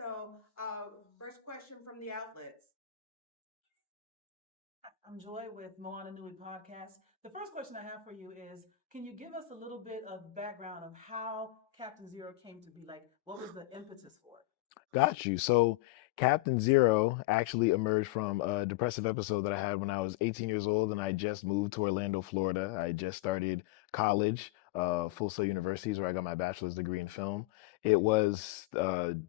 So, first question from the outlets. I'm Joy with Moana Nui Podcast. The first question I have for you is, can you give us a little bit of background of how Captain Zero came to be? Like, what was the impetus for it? Got you. So Captain Zero actually emerged from a depressive episode that I had when I was 18 years old and I just moved to Orlando, Florida. I just started college, Full Sail University, is where I got my bachelor's degree in film. It was,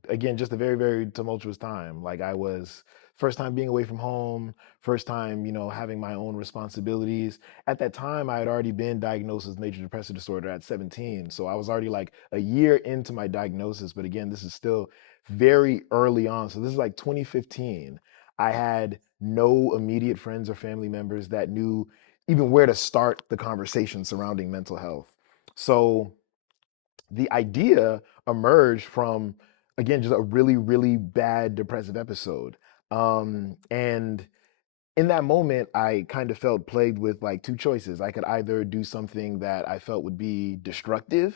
again, just a very, very tumultuous time. Like I was first time being away from home, first time, having my own responsibilities. At that time, I had already been diagnosed with major depressive disorder at 17. So I was already like a year into my diagnosis. But again, this is still very early on. So this is like 2015. I had no immediate friends or family members that knew even where to start the conversation surrounding mental health. So the idea emerged from, again, just a really, really bad depressive episode. And in that moment, I kind of felt plagued with like two choices. I could either do something that I felt would be destructive,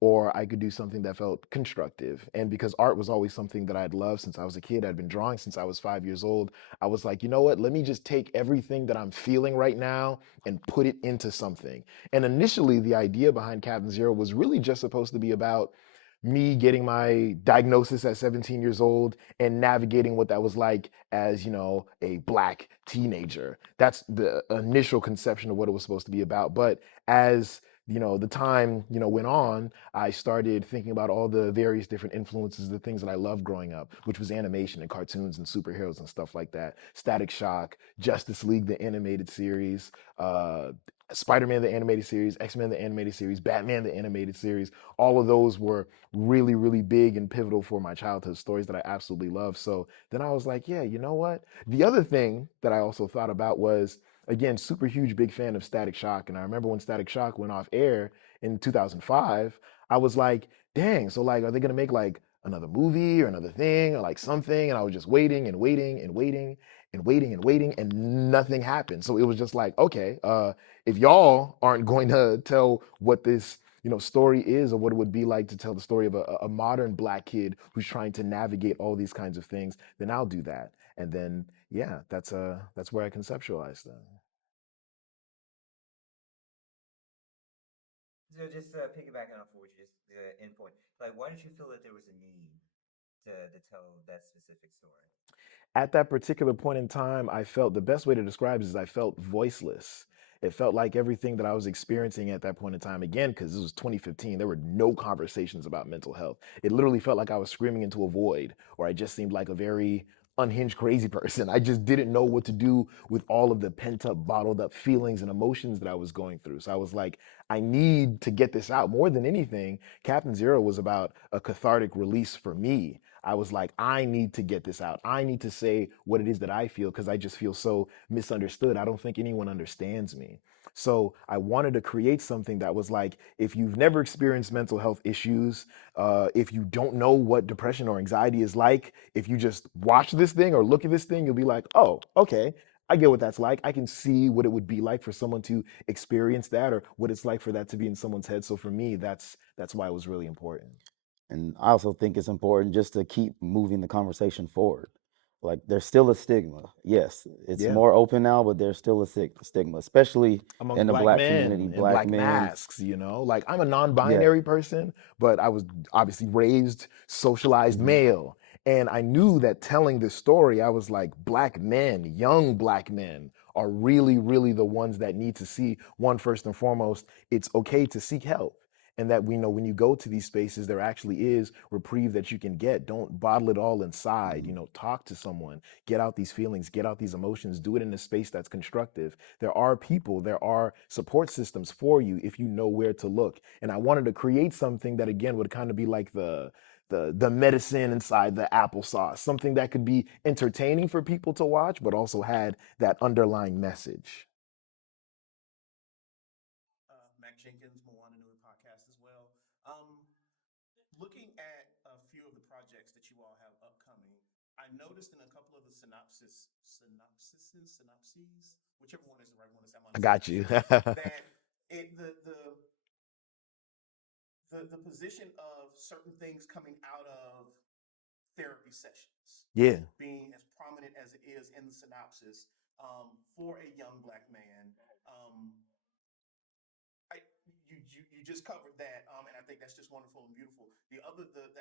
or I could do something that felt constructive. And because art was always something that I'd loved since I was a kid, I'd been drawing since I was 5 years old. I was like, you know what? Let me just take everything that I'm feeling right now and put it into something. And initially, the idea behind Captain Zero was really just supposed to be about me getting my diagnosis at 17 years old and navigating what that was like as, a black teenager. That's the initial conception of what it was supposed to be about. But as the time went on, I started thinking about all the various different influences, the things that I loved growing up, which was animation and cartoons and superheroes and stuff like that. Static Shock, Justice League the animated series, Spider-Man the animated series, X-Men the animated series, Batman the animated series. All of those were really, really big and pivotal for my childhood, stories that I absolutely love. So then I was like, yeah, you know what? The other thing that I also thought about was, again, super huge big fan of Static Shock. And I remember when Static Shock went off air in 2005, I was like, dang, so like, are they gonna make like another movie or another thing or like something? And I was just waiting and waiting and waiting and waiting and waiting, and nothing happened. So it was just like, okay, if y'all aren't going to tell what this story is, or what it would be like to tell the story of a modern black kid who's trying to navigate all these kinds of things, then I'll do that. And then yeah, that's where I conceptualized that. So just piggybacking off of what you just the end point, like why did you feel that there was a need to tell that specific story? At that particular point in time, I felt the best way to describe it is I felt voiceless. It felt like everything that I was experiencing at that point in time, again, because this was 2015, there were no conversations about mental health. It literally felt like I was screaming into a void, or I just seemed like a very unhinged, crazy person. I just didn't know what to do with all of the pent up, bottled up feelings and emotions that I was going through. So I was like, I need to get this out. More than anything, Captain Zero was about a cathartic release for me. I was like, I need to get this out. I need to say what it is that I feel because I just feel so misunderstood. I don't think anyone understands me. So I wanted to create something that was like, if you've never experienced mental health issues, if you don't know what depression or anxiety is like, if you just watch this thing or look at this thing, you'll be like, oh, okay. I get what that's like. I can see what it would be like for someone to experience that, or what it's like for that to be in someone's head. So for me, that's why it was really important. And I also think it's important just to keep moving the conversation forward. Like there's still a stigma. Yes, it's Yeah. more open now, but there's still a stigma, especially in Amongst the black black community, men and black black men. masks, like I'm a Yeah. non-binary person, but I was obviously raised socialized Hmm. male, and I knew that telling this story, I was like, black men, young black men are really, really the ones that need to see, one, first and foremost, it's okay to seek help, and that we know when you go to these spaces there actually is reprieve that you can get. Don't bottle it all inside. Hmm. Talk to someone, get out these feelings, get out these emotions, do it in a space that's constructive. There are people, there are support systems for you if you know where to look. And I wanted to create something that again would kind of be like the medicine inside the applesauce, something that could be entertaining for people to watch, but also had that underlying message. Mac Jenkins, Moana Nui podcast as well. Um, Looking at a few of the projects that you all have upcoming, I noticed in a couple of the synopses, whichever one is the right one to say, I'm I honestly got not you. sure, that it the position of certain things coming out of therapy therapy sessions Yeah. being as prominent as it is in the synopsis for a young Black man. I, you just covered that, and I think that's just wonderful and beautiful. The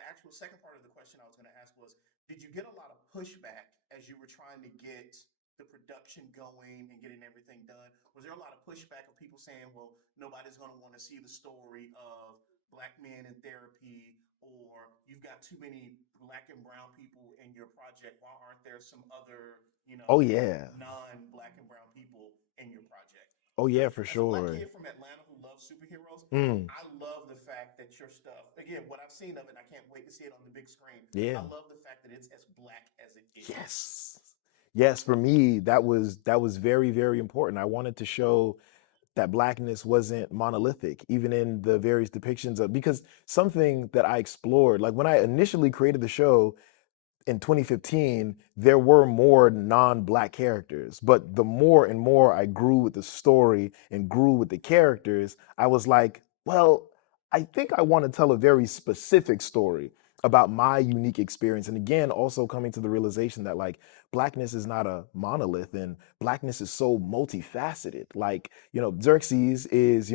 actual second part of the question I was going to ask was, did you get a lot of pushback as you were trying to get the production going and getting everything done? Was there a lot of pushback of people saying, well, nobody's going to want to see the story of Black men in therapy, or you've got too many Black and brown people in your project? Why aren't there some other, Oh yeah. non-Black and brown people in your project? Oh yeah, for As a Black sure. kid from Atlanta who loves superheroes, Mm, I love the fact that your stuff, again, what I've seen of it, and I can't wait to see it on the big screen. yeah. I love the fact that it's as Black as it is. Yes. Yes, for me, that was very, very important. I wanted to show that Blackness wasn't monolithic, even in the various depictions of, because something that I explored, like when I initially created the show, in 2015, there were more non-black characters, but the more and more I grew with the story and grew with the characters, I was like, well, I think I want to tell a very specific story about my unique experience. And again, also coming to the realization that like blackness is not a monolith and blackness is so multifaceted. Like, Xerxes is,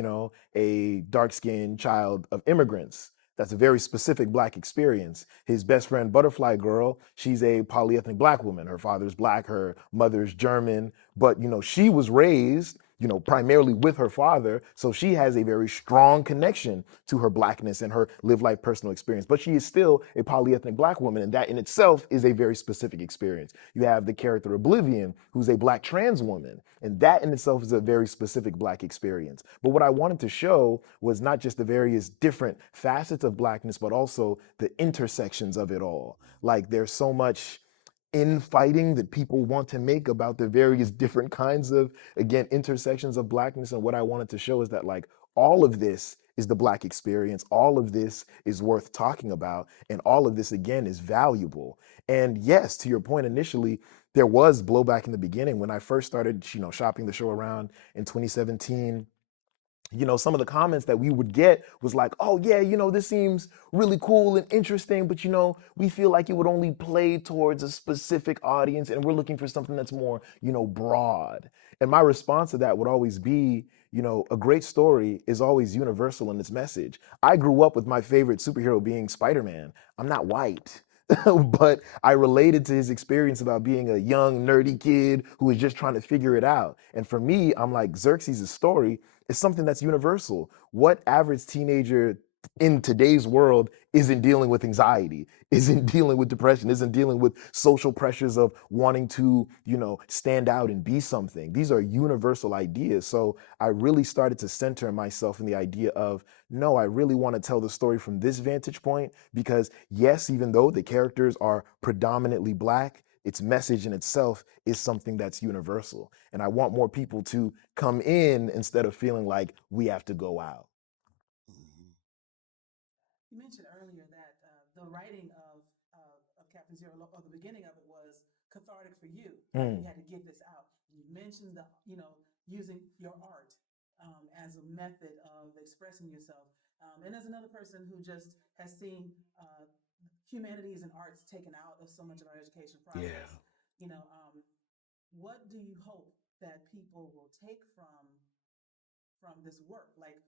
a dark-skinned child of immigrants. That's a very specific Black experience. His best friend, Butterfly Girl, she's a polyethnic Black woman. Her father's Black, her mother's German, but she was raised, primarily with her father, so she has a very strong connection to her Blackness and her live life personal experience. But she is still a polyethnic Black woman, and that in itself is a very specific experience. You have the character Oblivion, who's a Black trans woman, and that in itself is a very specific Black experience. But what I wanted to show was not just the various different facets of Blackness, but also the intersections of it all. Like there's so much infighting that people want to make about the various different kinds of, again, intersections of Blackness. And what I wanted to show is that like all of this is the Black experience. All of this is worth talking about. And all of this, again, is valuable. And yes, to your point initially, there was blowback in the beginning when I first started, shopping the show around in 2017. Some of the comments that we would get was like, oh yeah, this seems really cool and interesting, but we feel like it would only play towards a specific audience and we're looking for something that's more, broad. And my response to that would always be, a great story is always universal in its message. I grew up with my favorite superhero being Spider-Man. I'm not white. But I related to his experience about being a young, nerdy kid who was just trying to figure it out. And for me, I'm like, Xerxes' story is something that's universal. What average teenager in today's world isn't dealing with anxiety, isn't dealing with depression, isn't dealing with social pressures of wanting to, stand out and be something? These are universal ideas. So I really started to center myself in the idea of, no, I really want to tell the story from this vantage point because, yes, even though the characters are predominantly Black, its message in itself is something that's universal. And I want more people to come in instead of feeling like we have to go out. You mentioned earlier that the writing of Captain Zero, or the beginning of it, was cathartic for you. Like you had to get this out. You mentioned using your art as a method of expressing yourself. And as another person who just has seen humanities and arts taken out of so much of our education process, what do you hope that people will take from this work? Like,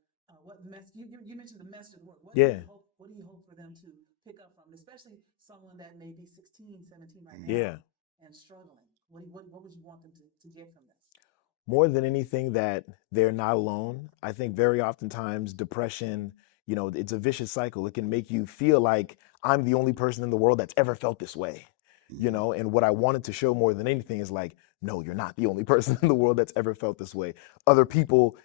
what you mentioned the message of the work. What do Yeah. you hope? What do you hope for them to pick up from, especially someone that may be 16, 17 right now Yeah. and struggling? What would you want them to get from this? More than anything, that they're not alone. I think very oftentimes depression, it's a vicious cycle. It can make you feel like I'm the only person in the world that's ever felt this way. And what I wanted to show more than anything is like, no, you're not the only person in the world that's ever felt this way. Other people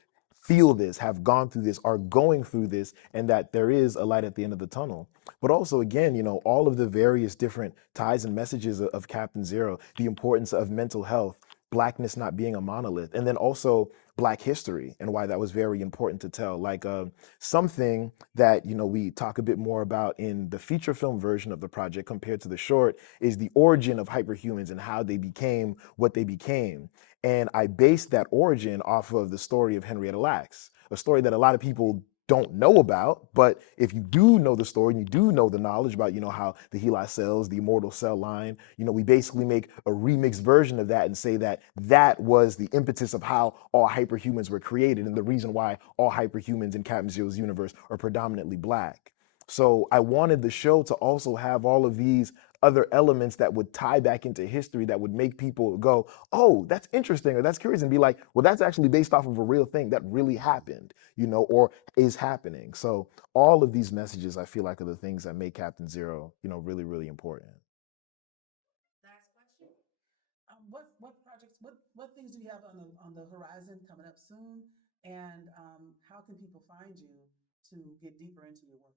feel this, have gone through this, are going through this, and that there is a light at the end of the tunnel. But also, again, all of the various different ties and messages of Captain Zero, the importance of mental health, Blackness not being a monolith, and then also Black history and why that was very important to tell. Like something that we talk a bit more about in the feature film version of the project compared to the short is the origin of hyperhumans and how they became what they became. And I based that origin off of the story of Henrietta Lacks, a story that a lot of people don't know about. But if you do know the story and you do know the knowledge about, how the Heli cells, the immortal cell line, we basically make a remixed version of that and say that that was the impetus of how all hyperhumans were created and the reason why all hyperhumans in Captain Zero's universe are predominantly black. So I wanted the show to also have all of these other elements that would tie back into history that would make people go, oh, that's interesting, or that's curious, and be like, well, that's actually based off of a real thing that really happened, or is happening. So all of these messages, I feel like, are the things that make Captain Zero, really, really important. Last question. What projects, what things do you have on the horizon coming up soon? And how can people find you to get deeper into your work?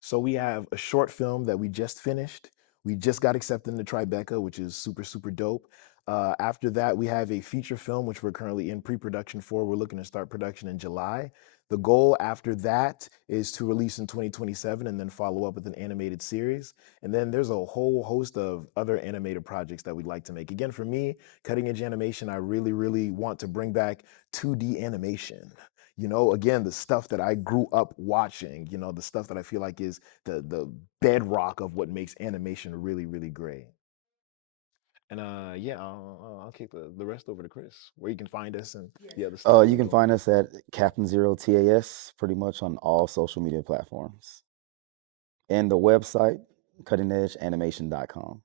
So we have a short film that we just finished. We just got accepted into Tribeca, which is super, super dope. After that, we have a feature film, which we're currently in pre-production for. We're looking to start production in July. The goal after that is to release in 2027 and then follow up with an animated series. And then there's a whole host of other animated projects that we'd like to make. Again, for me, cutting edge animation, I really, really want to bring back 2D animation. Again, the stuff that I grew up watching, the stuff that I feel like is the bedrock of what makes animation really, really great. And yeah, I'll kick the rest over to Chris, where you can find us and the other stuff. You can find us at Captain Zero TAS pretty much on all social media platforms. And the website, cuttingedgeanimation.com.